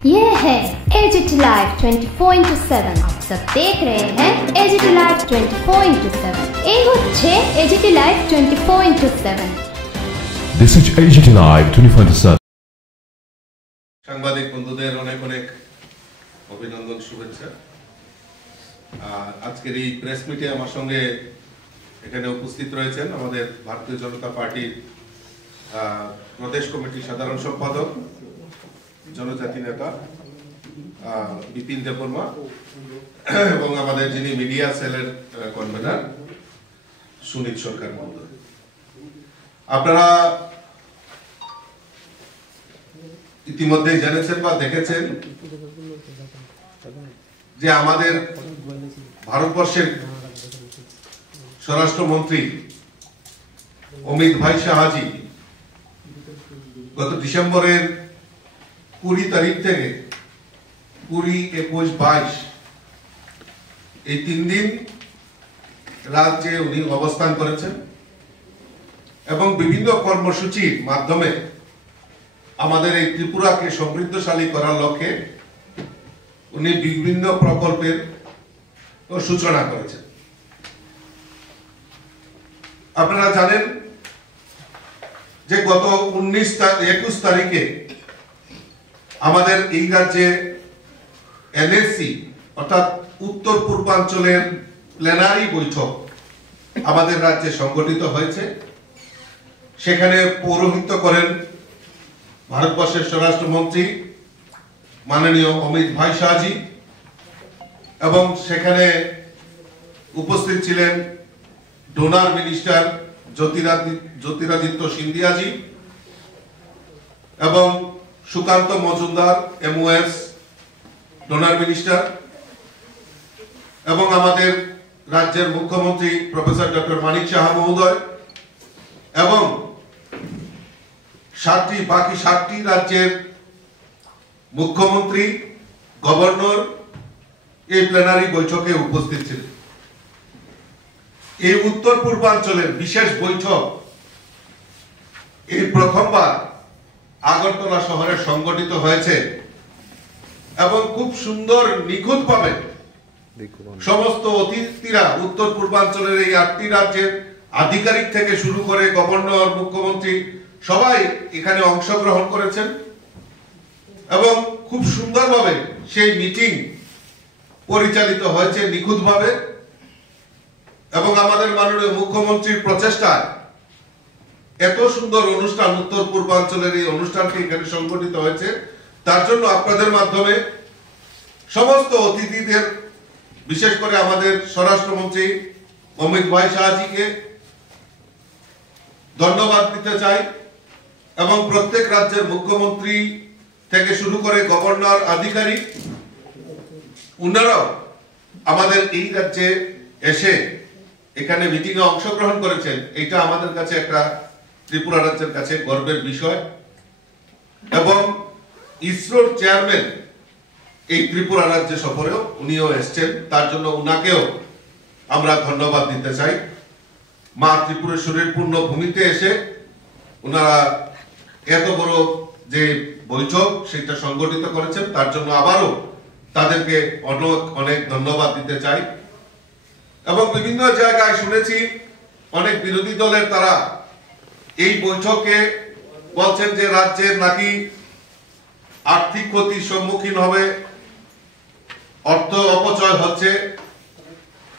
ये है AGT live 24/7। आप सब देख रहे हैं एजीटी लाइव 24/7। এই হচ্ছে AGT live 24/7। This is AGT live 24/7। সাংবাদিক বন্ধুদের অনেক অনেক অভিনন্দন, শুভেচ্ছা। আজকের এই প্রেস মিটে আমার সঙ্গে এখানে উপস্থিত রয়েছেন আমাদের ভারতীয় জনতা পার্টির প্রদেশ কমিটির সাধারণ সম্পাদক, জনজাতি নেতা বিপিন দেববর্মা এবং আমাদের যিনি মিডিয়া সেলের কনভেনার সুনীত সরকার মহোদয়। আপনারা ইতিমধ্যে জেনেছেন বা দেখেছেন যে আমাদের ভারতবর্ষের স্বরাষ্ট্রমন্ত্রী অমিত ভাই শাহজি গত ডিসেম্বরের 20 তারিখ থেকে 20, 21, 22 এই 3 দিন রাজ্যে উনি অবস্থান করেছেন এবং বিভিন্ন কর্মসূচির মাধ্যমে আমাদের এই ত্রিপুরাকে সমৃদ্ধশালী করার লক্ষ্যে উনি বিভিন্ন প্রকল্পের সূচনা করেছেন। আপনারা জানেন যে গত 21 তারিখে আমাদের এই রাজ্যে এনএসসি অর্থাৎ উত্তর পূর্বাঞ্চলের প্ল্যানারি বৈঠক আমাদের রাজ্যে সংগঠিত হয়েছে। সেখানে পৌরোহিত্য করেন ভারতবর্ষের স্বরাষ্ট্রমন্ত্রী মাননীয় অমিত ভাই শাহজি এবং সেখানে উপস্থিত ছিলেন ডোনার মিনিস্টার জ্যোতিরাদিত্য সিন্ধিয়াজি এবং Sukanta Majumdar MOS DoNER minister এবং আমাদের রাজ্যের মুখ্যমন্ত্রী প্রফেসর ডক্টর মানিক সাহা মহোদয় এবং বাকি 7টি রাজ্যের মুখ্যমন্ত্রী, গভর্নর এই প্ল্যানারি বৈঠকে উপস্থিত ছিলেন। এই উত্তর পূর্বাঞ্চলের বিশেষ বৈঠক এই প্রথমবার আগরতলা শহরে সংগঠিত হয়েছে এবং খুব সুন্দর নিখুঁতভাবে সমস্ত অতিথিরা উত্তর পূর্বাঞ্চলের এই 8টি রাজ্যের আধিকারিক থেকে শুরু করে গভর্নর, মুখ্যমন্ত্রী সবাই এখানে অংশগ্রহণ করেছেন এবং খুব সুন্দরভাবে সেই মিটিং পরিচালিত হয়েছে নিখুঁতভাবে এবং আমাদের মাননীয় মুখ্যমন্ত্রীর প্রচেষ্টায় এত সুন্দর অনুষ্ঠান, উত্তর পূর্বাঞ্চলের এই অনুষ্ঠানটি এখানে সংগঠিত হয়েছে। তার জন্য আপনাদের মাধ্যমে সমস্ত অতিথিদের, বিশেষ করে আমাদের স্বরাষ্ট্রমন্ত্রী অমিত ভাই শাহজিকে ধন্যবাদ দিতে চাই এবং প্রত্যেক রাজ্যের মুখ্যমন্ত্রী থেকে শুরু করে গভর্নর, আধিকারিক উনারাও আমাদের এই রাজ্যে এসে এখানে মিটিং এ অংশগ্রহণ করেছেন। এটা আমাদের কাছে একটা ত্রিপুরা রাজ্যের কাছে গর্বের বিষয় এবং ইসরোর চেয়ারম্যান এই ত্রিপুরা রাজ্য সফরেও উনিও এসছেন। তার জন্য উনাকেও আমরা ধন্যবাদ দিতে চাই। মা ত্রিপুরেশ্বরীর পূর্ণ ভূমিতে এসে উনারা এত বড় যে বৈঠক সেটা সংগঠিত করেছেন, তার জন্য আবারও তাদেরকে অনেক ধন্যবাদ দিতে চাই। এবং বিভিন্ন জায়গায় শুনেছি অনেক বিরোধী দলের তারা এই বৈঠকে বলছেন যে রাজ্যের নাকি আর্থিক ক্ষতির সম্মুখীন হবে, অর্থ অপচয় হচ্ছে,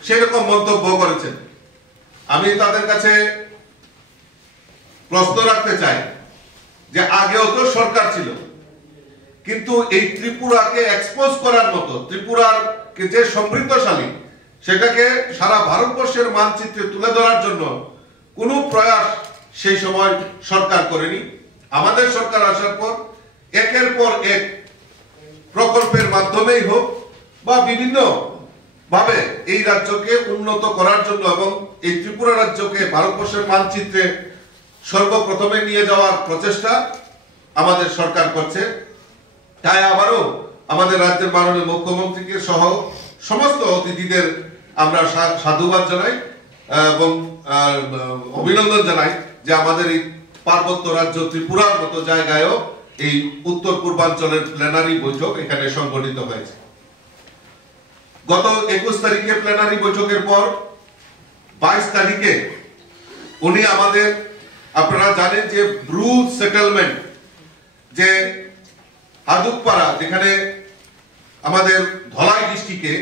সেরকম মন্তব্য করেছেন। আমি তাদের কাছে প্রশ্ন রাখতে চাই যে আগেও তো সরকার ছিল, কিন্তু এই ত্রিপুরাকে এক্সপোজ করার মতো, ত্রিপুরার যে সমৃদ্ধশালী সেটাকে সারা ভারতবর্ষের মানচিত্রে তুলে ধরার জন্য কোনো প্রয়াস সেই সময় সরকার করেনি। আমাদের সরকার আসার পর একের পর এক প্রকল্পের মাধ্যমেই হোক বা বিভিন্ন ভাবে এই রাজ্যকে উন্নত করার জন্য এবং এই ত্রিপুরা রাজ্যকে ভারতবর্ষের মানচিত্রে সর্বপ্রথমে নিয়ে যাওয়ার প্রচেষ্টা আমাদের সরকার করছে। তাই আবারও আমাদের রাজ্যের মাননীয় মুখ্যমন্ত্রীকে সহ সমস্ত অতিথিদের আমরা সাধুবাদ জানাই এবং অভিনন্দন জানাই যে আমাদের এই পার্বত্য রাজ্য ত্রিপুরার মতো জায়গায়ও এই উত্তর পূর্বাঞ্চলের প্ল্যানারি বৈঠক এখানে সংগঠিত হয়েছে। গত 21 তারিখে প্ল্যানারি বৈঠকের পর 22 তারিখে উনি আমাদের, আপনারা জানেন যে ব্রু সেটেলমেন্ট, যে হাদুকপাড়া যেখানে আমাদের ধলাই ডিস্ট্রিক্টে,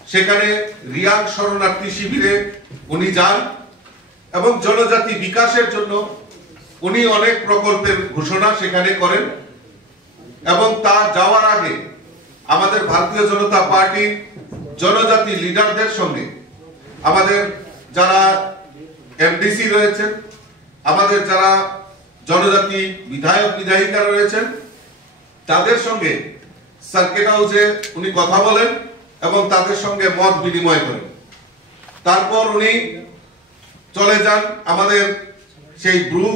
সেখানে রিয়াং শরণার্থী শিবিরে উনি যান এবং জনজাতি বিকাশের জন্য উনি অনেক প্রকল্পের ঘোষণা সেখানে করেন। এবং তা যাওয়ার আগে আমাদের ভারতীয় জনতা পার্টির জনজাতি লিডারদের সঙ্গে, আমাদের যারা এমডিসি রয়েছেন, আমাদের যারা জনজাতি বিধায়ক বিধায়িকা রয়েছেন, তাদের সঙ্গে সার্কিট হাউসে উনি কথা বলেন এবং তাদের সঙ্গে মত বিনিময় করেন। তারপর উনি চলে যান আমাদের সেই ব্রু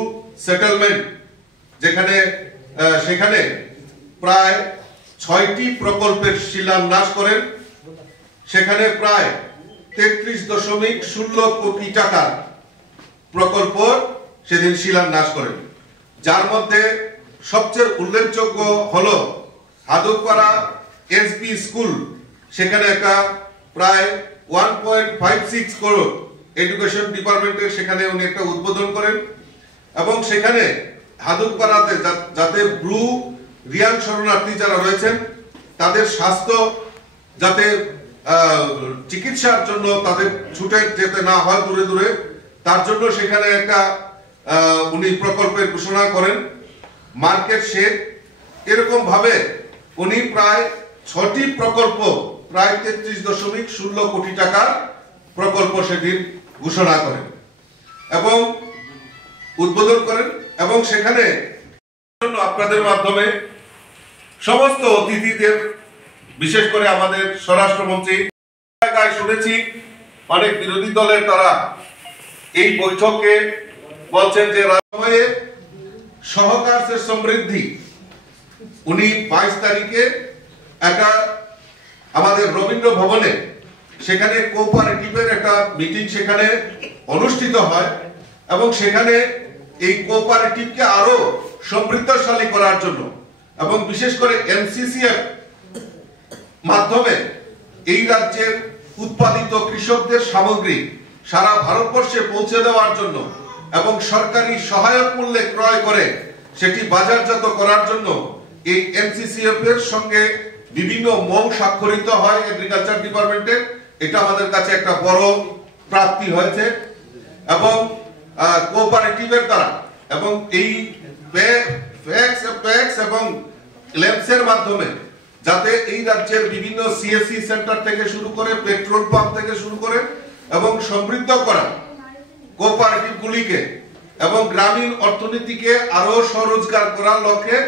সেটেলমেন্ট, যেখানে সেখানে প্রায় 6টি প্রকল্পের শিলান্যাস করেন। সেখানে প্রায় 33.16 কোটি টাকার প্রকল্প সেদিন শিলান্যাস করেন, যার মধ্যে সবচেয়ে উল্লেখযোগ্য হলো হাদুকপাড়া এসবি স্কুল। সেখানে একটা প্রায় 1.56 করোড় এডুকেশন ডিপার্টমেন্টের সেখানে উনি একটা উদ্বোধন করেন এবং সেখানে হাদুকপাড়াতে যাতে ব্রু রিয়াং শরণার্থী যারা রয়েছেন তাদের স্বাস্থ্য যাতে চিকিৎসার জন্য তাদের ছুটে যেতে না হয় দূরে দূরে, তার জন্য সেখানে একটা উনি প্রকল্পের ঘোষণা করেন। মার্কেট শেড, এরকম ভাবে উনি প্রায় 6টি প্রকল্প, প্রায় 33.16 কোটি টাকার প্রকল্প সেদিন ঘোষণা করেন এবং উদ্বোধন করেন। এবং সেখানে আপনাদের মাধ্যমে সমস্ত অতিথিদের, বিশেষ করে আমাদের স্বরাষ্ট্রমন্ত্রী, শুনেছি অনেক বিরোধী দলের তারা এই বৈঠকে বলছেন যে রাজশাহী সহকার সে সমৃদ্ধি, উনি 22 তারিখে একটা আমাদের রবীন্দ্র ভবনে সেখানে কোঅপারেটিভের একটা মিটিং সেখানে অনুষ্ঠিত হয় এবং সেখানে এই কোঅপারেটিভকে আরো সমৃদ্ধশালী করার জন্য এবং বিশেষ করে এমসিসিএফ মাধ্যমে এই রাজ্যের উৎপাদিত কৃষকদের সামগ্রী সারা ভারতবর্ষে পৌঁছে দেওয়ার জন্য এবং সরকারি সহায়ক মূল্যে ক্রয় করে সেটি বাজারজাত করার জন্য এই এমসিসিএফ এর সঙ্গে বিভিন্ন মৌ স্বাক্ষরিত হয় এগ্রিকালচার ডিপার্টমেন্টে। এটা আমাদের কাছে একটা বড় প্রাপ্তি হয়েছে এবং কোঅপারেটিভের দ্বারা এবং এই প্যাক্স এবং ল্যাম্পসের মাধ্যমে যাতে এই রাজ্যের বিভিন্ন সিএসসি সেন্টার থেকে শুরু করে পেট্রোল পাম্প থেকে শুরু করে এবং সমৃদ্ধ করা কোঅপারেটিভ গুলিকে এবং গ্রামীণ অর্থনীতিকে আরো স্বরোজগার করার লক্ষ্যে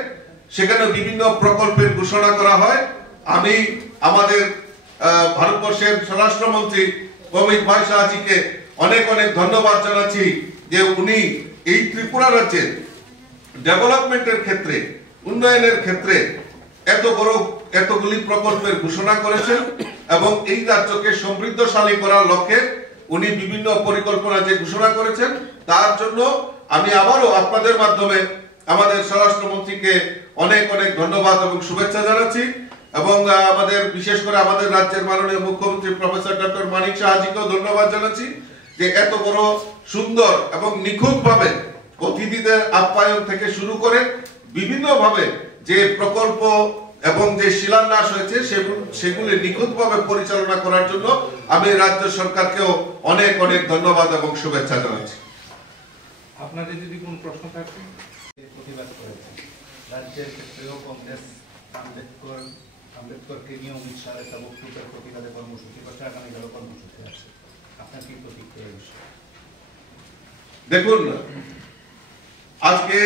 সেখানে বিভিন্ন প্রকল্পের ঘোষণা করা হয়। আমি আমাদের ভারতবর্ষের স্বরাষ্ট্রমন্ত্রী অমিত ভাই শাহজিকে অনেক অনেক ধন্যবাদ জানাচ্ছি যে উনি এই ত্রিপুরা রাজ্যের ডেভেলপমেন্টের ক্ষেত্রে, উন্নয়নের ক্ষেত্রে এতগুলি প্রকল্পের ঘোষণা করেছেন এবং এই রাজ্যকে সমৃদ্ধশালী করার লক্ষ্যে উনি বিভিন্ন পরিকল্পনা যে ঘোষণা করেছেন তার জন্য আমি আবারও আপনাদের মাধ্যমে আমাদের স্বরাষ্ট্রমন্ত্রীকে অনেক অনেক ধন্যবাদ এবং শুভেচ্ছা জানাচ্ছি এবং আমাদের বিশেষ করে আমাদের রাজ্যের মাননীয় মুখ্যমন্ত্রী প্রফেসর ডক্টর মানিক সাহাজিকেও ধন্যবাদ জানাচ্ছি যে এত বড় সুন্দর এবং নিখুঁতভাবে অতিথিদের আপ্যায়ন থেকে শুরু করে বিভিন্নভাবে যে প্রকল্প এবং যে শিলান্যাস হয়েছে সেগুলি নিখুঁতভাবে পরিচালনা করার জন্য আমি রাজ্য সরকারকেও অনেক অনেক ধন্যবাদ এবং শুভেচ্ছা জানাচ্ছি। আপনাদের যদি কোনো প্রশ্ন থাকে প্রতিবাদ করেছেন রাজ্যের ক্ষেত্রেও কংগ্রেস আম্বেদকরকে নিয়ে অমিত শাহ একটা বক্তব্যের প্রতিবাদে কর্মসূচি করছে, আগামীকালও কর্মসূচি আছে, আপনার কি প্রতিক্রিয়া? দেখুন, আজকে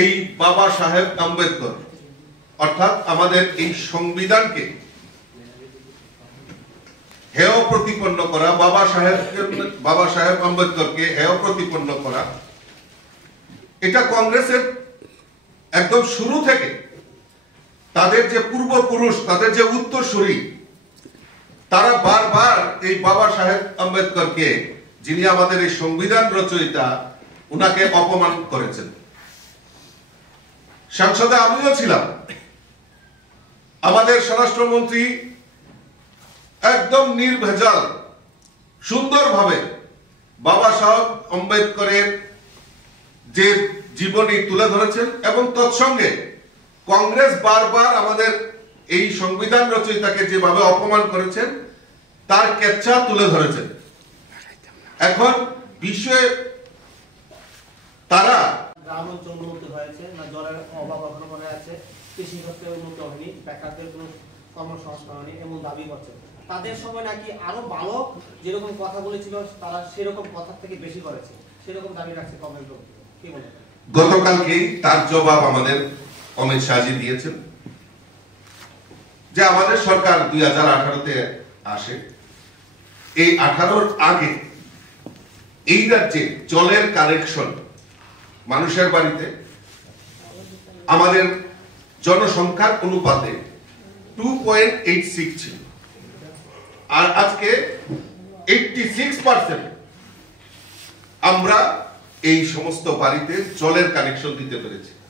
এই বাবা সাহেব আম্বেদকর অর্থাৎ আমাদের এই সংবিধানকে হেয় প্রতিপন্ন করা, বাবা সাহেব আম্বেদকরকে হেয় প্রতিপন্ন করা, এটা কংগ্রেসের একদম শুরু থেকে তাদের যে পূর্বপুরুষ, তাদের যে উত্তরসূরি, তারা বারবার এই বাবা সাহেব আম্বেদকরকে, যিনি আমাদের এই সংবিধান রচয়িতা, উনাকে অপমান করেছেন। সংসদে আমিও ছিলাম। আমাদের স্বরাষ্ট্রমন্ত্রী একদম নির্ভেজাল সুন্দরভাবে বাবা সাহেব আম্বেদকরের যে জীবনী তুলে ধরেছেন এবং তৎসঙ্গে কংগ্রেস বারবার আমাদের এই সংবিধান রচয়িতাকে যেভাবে অপমান করেছেন তার কেচ্ছা তুলে ধরেছেন। এখন বিশ্বে তারা গ্রাম অঞ্চল উন্নত হয়েছে না, জলের অভাব এখনো মনে আছে, কৃষি ক্ষেত্রে উন্নত হয়নি, বেকারদের কোনো কর্মসংস্থান হয়নি এমন দাবি করছে। তাদের সময় নাকি আরো ভালো যেরকম কথা বলেছিল তারা সেরকম কথার থেকে বেশি করেছে, সেরকম দাবি রাখছে কংগ্রেস লোক। কি বলেন? গতকালকেই তার জবাব আমাদের অমিত শাহজি দিয়েছেন যে আমাদের সরকার 2018-তে আসে, এই 18-র আগে এই রাজ্যে জলের কানেকশন মানুষের বাড়িতে আমাদের জনসংখ্যার অনুপাতে 2.86 ছিল, আর আজকে 86% আমরা এই সমস্ত বাড়িতে জলের কানেকশন দিতে পেরেছি।